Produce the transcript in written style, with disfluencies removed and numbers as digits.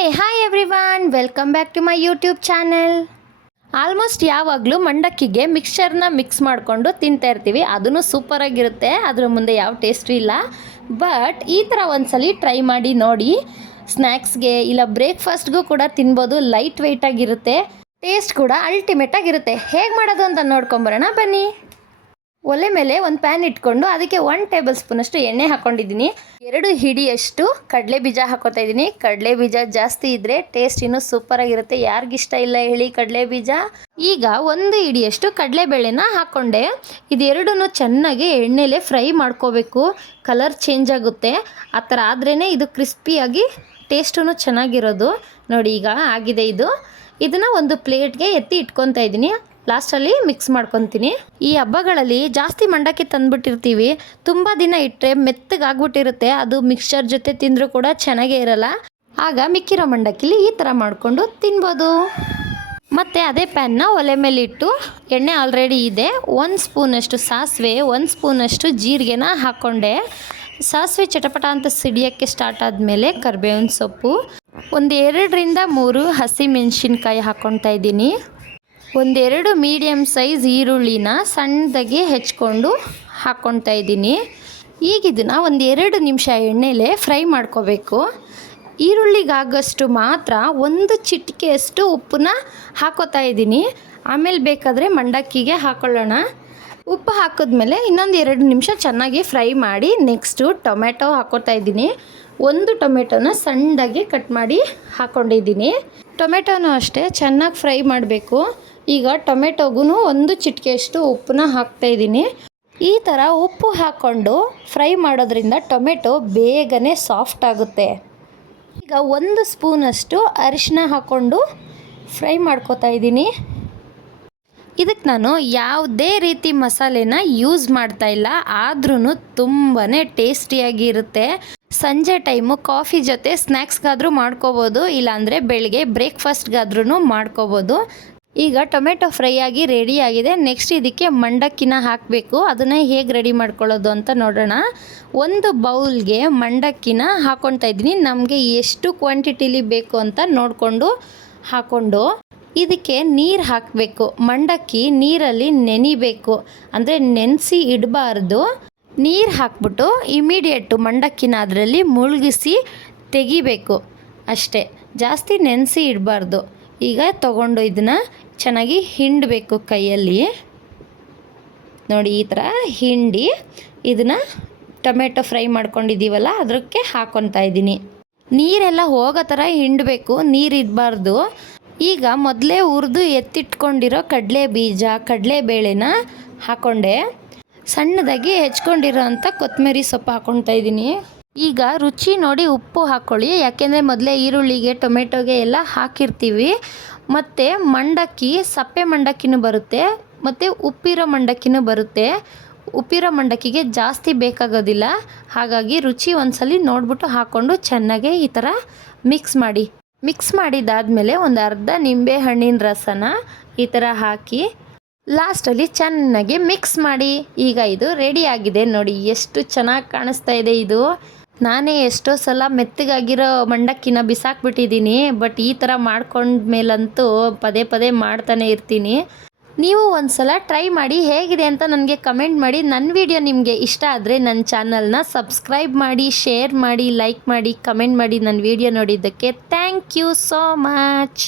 Hi everyone, welcome back to my YouTube channel. Almost ಯಾವಾಗಲೂ ಮಂಡಕ್ಕಿಗೆ ಮಿಕ್ಸ್ಚರ್ನ mix ಮಾಡಿಕೊಂಡು ತಿಂತಾ ಇರ್ತೀವಿ. ಅದೂ ಸೂಪರಾಗಿರುತ್ತೆ, ಅದರ ಮುಂದೆ ಯಾವ ಟೇಸ್ಟು ಇಲ್ಲ. ಬಟ್ ಈ ಥರ ಒಂದ್ಸಲಿ ಟ್ರೈ ಮಾಡಿ ನೋಡಿ. ಸ್ನ್ಯಾಕ್ಸ್ಗೆ ಇಲ್ಲ ಬ್ರೇಕ್ಫಾಸ್ಟ್ಗೂ ಕೂಡ ತಿನ್ಬೋದು. ಲೈಟ್ ವೆಯ್ಟಾಗಿರುತ್ತೆ, ಟೇಸ್ಟ್ ಕೂಡ ಅಲ್ಟಿಮೇಟಾಗಿರುತ್ತೆ. ಹೇಗೆ ಮಾಡೋದು ಅಂತ ನೋಡ್ಕೊಂಬರೋಣ ಬನ್ನಿ. ಒಲೆ ಮೇಲೆ ಒಂದು ಪ್ಯಾನ್ ಇಟ್ಕೊಂಡು ಅದಕ್ಕೆ 1 ಟೇಬಲ್ ಸ್ಪೂನಷ್ಟು ಎಣ್ಣೆ ಹಾಕ್ಕೊಂಡಿದ್ದೀನಿ. 2 ಹಿಡಿಯಷ್ಟು ಕಡಲೆ ಬೀಜ ಹಾಕೋತಾ ಇದ್ದೀನಿ. ಕಡಲೆ ಬೀಜ ಜಾಸ್ತಿ ಇದ್ದರೆ ಟೇಸ್ಟ್ ಇನ್ನೂ ಸೂಪರಾಗಿರುತ್ತೆ. ಯಾರಿಗಿಷ್ಟ ಇಲ್ಲ ಹೇಳಿ ಕಡಲೆ ಬೀಜ. ಈಗ 1 ಹಿಡಿಯಷ್ಟು ಕಡಲೆಬೇಳೆನ ಹಾಕ್ಕೊಂಡೆ. ಇದೆರಡೂ ಚೆನ್ನಾಗಿ ಎಣ್ಣೆಲೆ ಫ್ರೈ ಮಾಡ್ಕೋಬೇಕು. ಕಲರ್ ಚೇಂಜ್ ಆಗುತ್ತೆ. ಆ ಥರ ಆದ್ರೇ ಇದು ಕ್ರಿಸ್ಪಿಯಾಗಿ ಟೇಸ್ಟೂ ಚೆನ್ನಾಗಿರೋದು. ನೋಡಿ ಈಗ ಆಗಿದೆ ಇದು. ಇದನ್ನು ಒಂದು ಪ್ಲೇಟ್ಗೆ ಎತ್ತಿ ಇಟ್ಕೊತಾ ಇದ್ದೀನಿ. ಲಾಸ್ಟಲ್ಲಿ ಮಿಕ್ಸ್ ಮಾಡ್ಕೊತೀನಿ. ಈ ಹಬ್ಬಗಳಲ್ಲಿ ಜಾಸ್ತಿ ಮಂಡಕ್ಕಿ ತಂದುಬಿಟ್ಟಿರ್ತೀವಿ. ತುಂಬ ದಿನ ಇಟ್ಟರೆ ಮೆತ್ತಗಾಗ್ಬಿಟ್ಟಿರುತ್ತೆ. ಅದು ಮಿಕ್ಸ್ಚರ್ ಜೊತೆ ತಿಂದರೂ ಕೂಡ ಚೆನ್ನಾಗೇ ಇರಲ್ಲ. ಆಗ ಮಿಕ್ಕಿರೋ ಮಂಡಕ್ಕಿಲಿ ಈ ಥರ ಮಾಡಿಕೊಂಡು ತಿನ್ಬೋದು. ಮತ್ತು ಅದೇ ಪ್ಯಾನ್ನ ಒಲೆ ಮೇಲೆ ಇಟ್ಟು ಎಣ್ಣೆ ಆಲ್ರೆಡಿ ಇದೆ. 1 ಸ್ಪೂನಷ್ಟು ಸಾಸಿವೆ, 1 ಸ್ಪೂನಷ್ಟು ಜೀರಿಗೆನ ಹಾಕ್ಕೊಂಡೆ. ಸಾಸಿವೆ ಚಟಪಟ ಅಂತ ಸಿಡಿಯೋಕ್ಕೆ ಸ್ಟಾರ್ಟ್ ಆದಮೇಲೆ ಕರಿಬೇವಿನ ಸೊಪ್ಪು, 2 ರಿಂದ 3 ಹಸಿ ಮೆಣಸಿನ್ಕಾಯಿ ಹಾಕ್ಕೊತಾ ಇದ್ದೀನಿ. 1-2 ಮೀಡಿಯಮ್ ಸೈಜ್ ಈರುಳ್ಳಿನ ಸಣ್ಣದಾಗಿ ಹೆಚ್ಕೊಂಡು ಹಾಕ್ಕೊತಾ ಇದ್ದೀನಿ. ಈಗ ಇದನ್ನು 1-2 ನಿಮಿಷ ಎಣ್ಣೆಲೆ ಫ್ರೈ ಮಾಡ್ಕೋಬೇಕು. ಈರುಳ್ಳಿಗಾಗಷ್ಟು ಮಾತ್ರ 1 ಚಿಟಿಕೆಯಷ್ಟು ಉಪ್ಪನ್ನ ಹಾಕೋತಾ ಇದ್ದೀನಿ. ಆಮೇಲೆ ಬೇಕಾದರೆ ಮಂಡಕ್ಕಿಗೆ ಹಾಕ್ಕೊಳ್ಳೋಣ. ಉಪ್ಪು ಹಾಕಿದ್ಮೇಲೆ ಇನ್ನೊಂದು 2 ನಿಮಿಷ ಚೆನ್ನಾಗಿ ಫ್ರೈ ಮಾಡಿ ನೆಕ್ಸ್ಟು ಟೊಮೆಟೊ ಹಾಕ್ಕೋತಾ ಇದ್ದೀನಿ. 1 ಟೊಮೆಟೊನ ಸಣ್ಣದಾಗಿ ಕಟ್ ಮಾಡಿ ಹಾಕ್ಕೊಂಡಿದ್ದೀನಿ. ಟೊಮೆಟೊನೂ ಅಷ್ಟೇ ಚೆನ್ನಾಗಿ ಫ್ರೈ ಮಾಡಬೇಕು. ಈಗ ಟೊಮೆಟೊಗೂ 1 ಚಿಟಿಕೆಯಷ್ಟು ಉಪ್ಪನ್ನ ಹಾಕ್ತಾಯಿದ್ದೀನಿ. ಈ ಥರ ಉಪ್ಪು ಹಾಕ್ಕೊಂಡು ಫ್ರೈ ಮಾಡೋದ್ರಿಂದ ಟೊಮೆಟೊ ಬೇಗನೆ ಸಾಫ್ಟ್ ಆಗುತ್ತೆ. ಈಗ 1 ಸ್ಪೂನಷ್ಟು ಅರಿಶಿನ ಹಾಕ್ಕೊಂಡು ಫ್ರೈ ಮಾಡ್ಕೋತಾ ಇದ್ದೀನಿ. ಇದಕ್ಕೆ ನಾನು ಯಾವುದೇ ರೀತಿ ಮಸಾಲೆನ ಯೂಸ್ ಮಾಡ್ತಾ ಇಲ್ಲ. ಆದ್ರೂ ತುಂಬಾ ಟೇಸ್ಟಿಯಾಗಿರುತ್ತೆ. ಸಂಜೆ ಟೈಮು ಕಾಫಿ ಜೊತೆ ಸ್ನ್ಯಾಕ್ಸ್ಗಾದರೂ ಮಾಡ್ಕೋಬೋದು, ಇಲ್ಲಾಂದರೆ ಬೆಳಗ್ಗೆ ಬ್ರೇಕ್ಫಾಸ್ಟ್ಗಾದ್ರೂ ಮಾಡ್ಕೋಬೋದು. ಈಗ ಟೊಮೆಟೊ ಫ್ರೈ ಆಗಿ ರೆಡಿ ಆಗಿದೆ. ನೆಕ್ಸ್ಟ್ ಇದಕ್ಕೆ ಮಂಡಕ್ಕಿನ ಹಾಕಬೇಕು. ಅದನ್ನು ಹೇಗೆ ರೆಡಿ ಮಾಡ್ಕೊಳ್ಳೋದು ಅಂತ ನೋಡೋಣ. 1 ಬೌಲ್ಗೆ ಮಂಡಕ್ಕಿನ ಹಾಕ್ಕೊತಾ ಇದ್ದೀನಿ. ನಮಗೆ ಎಷ್ಟು ಕ್ವಾಂಟಿಟಿಲಿ ಬೇಕು ಅಂತ ನೋಡಿಕೊಂಡು ಹಾಕ್ಕೊಂಡು ಇದಕ್ಕೆ ನೀರು ಹಾಕಬೇಕು. ಮಂಡಕ್ಕಿ ನೀರಲ್ಲಿ ನೆನಿಬೇಕು, ಅಂದರೆ ನೆನೆಸಿ ಇಡಬಾರ್ದು. ನೀರು ಹಾಕ್ಬಿಟ್ಟು ಇಮಿಡಿಯೇಟು ಮಂಡಕ್ಕಿನ ಅದರಲ್ಲಿ ಮುಳುಗಿಸಿ ತೆಗಿಬೇಕು ಅಷ್ಟೇ, ಜಾಸ್ತಿ ನೆನೆಸಿ ಇಡಬಾರ್ದು. ಈಗ ತೊಗೊಂಡು ಇದನ್ನು ಚೆನ್ನಾಗಿ ಹಿಂಡಬೇಕು ಕೈಯಲ್ಲಿ. ನೋಡಿ ಈ ಥರ ಹಿಂಡಿ ಇದನ್ನು ಟೊಮೆಟೊ ಫ್ರೈ ಮಾಡ್ಕೊಂಡಿದ್ದೀವಲ್ಲ ಅದಕ್ಕೆ ಹಾಕ್ಕೊತಾ ಇದ್ದೀನಿ. ನೀರೆಲ್ಲ ಹೋಗೋ ಥರ ಹಿಂಡಬೇಕು, ನೀರು ಇರಬಾರ್ದು. ಈಗ ಮೊದಲೇ ಹುರಿದು ಎತ್ತಿಟ್ಕೊಂಡಿರೋ ಕಡಲೆ ಬೀಜ, ಕಡಲೆಬೇಳೆನ ಹಾಕ್ಕೊಂಡೆ. ಸಣ್ಣದಾಗಿ ಹೆಚ್ಕೊಂಡಿರೋ ಅಂಥ ಕೊತ್ತಂಬರಿ ಸೊಪ್ಪು ಹಾಕ್ಕೊತಾ ಇದ್ದೀನಿ. ಈಗ ರುಚಿ ನೋಡಿ ಉಪ್ಪು ಹಾಕ್ಕೊಳ್ಳಿ, ಯಾಕೆಂದರೆ ಮೊದಲೇ ಈರುಳ್ಳಿಗೆ ಟೊಮೆಟೊಗೆ ಎಲ್ಲ ಹಾಕಿರ್ತೀವಿ. ಮತ್ತು ಮಂಡಕ್ಕಿ ಸಪ್ಪೆ ಮಂಡಕ್ಕಿನೂ ಬರುತ್ತೆ, ಮತ್ತು ಉಪ್ಪಿರೋ ಮಂಡಕ್ಕಿನೂ ಬರುತ್ತೆ. ಉಪ್ಪಿರೋ ಮಂಡಕ್ಕಿಗೆ ಜಾಸ್ತಿ ಬೇಕಾಗೋದಿಲ್ಲ. ಹಾಗಾಗಿ ರುಚಿ ಒಂದ್ಸಲಿ ನೋಡಿಬಿಟ್ಟು ಹಾಕ್ಕೊಂಡು ಚೆನ್ನಾಗೆ ಈ ಥರ ಮಿಕ್ಸ್ ಮಾಡಿ. ಮಿಕ್ಸ್ ಮಾಡಿದಾದಮೇಲೆ ಒಂದು ಅರ್ಧ ನಿಂಬೆ ಹಣ್ಣಿನ ರಸನ ಈ ಥರ ಹಾಕಿ ಲಾಸ್ಟಲ್ಲಿ ಚೆನ್ನಾಗಿ ಮಿಕ್ಸ್ ಮಾಡಿ. ಈಗ ಇದು ರೆಡಿ ಆಗಿದೆ. ನೋಡಿ ಎಷ್ಟು ಚೆನ್ನಾಗಿ ಕಾಣಿಸ್ತಾ ಇದೆ ಇದು. ನಾನೇ ಎಷ್ಟೋ ಸಲ ಮೆತ್ತಗಾಗಿರೋ ಮಂಡಕ್ಕಿನ ಬಿಸಾಕ್ಬಿಟ್ಟಿದ್ದೀನಿ. ಬಟ್ ಈ ಥರ ಮಾಡ್ಕೊಂಡ್ಮೇಲಂತೂ ಪದೇ ಪದೇ ಮಾಡ್ತಾನೆ ಇರ್ತೀನಿ. ನೀವು ಒಂದು ಸಲ ಟ್ರೈ ಮಾಡಿ, ಹೇಗಿದೆ ಅಂತ ನನಗೆ ಕಮೆಂಟ್ ಮಾಡಿ. ನನ್ನ ವಿಡಿಯೋ ನಿಮಗೆ ಇಷ್ಟ ಆದರೆ ನನ್ನ ಚಾನಲ್ನ ಸಬ್ಸ್ಕ್ರೈಬ್ ಮಾಡಿ, ಶೇರ್ ಮಾಡಿ, ಲೈಕ್ ಮಾಡಿ, ಕಮೆಂಟ್ ಮಾಡಿ. ನನ್ನ ವಿಡಿಯೋ ನೋಡಿದ್ದಕ್ಕೆ ಥ್ಯಾಂಕ್ ಯು ಸೋ ಮಚ್.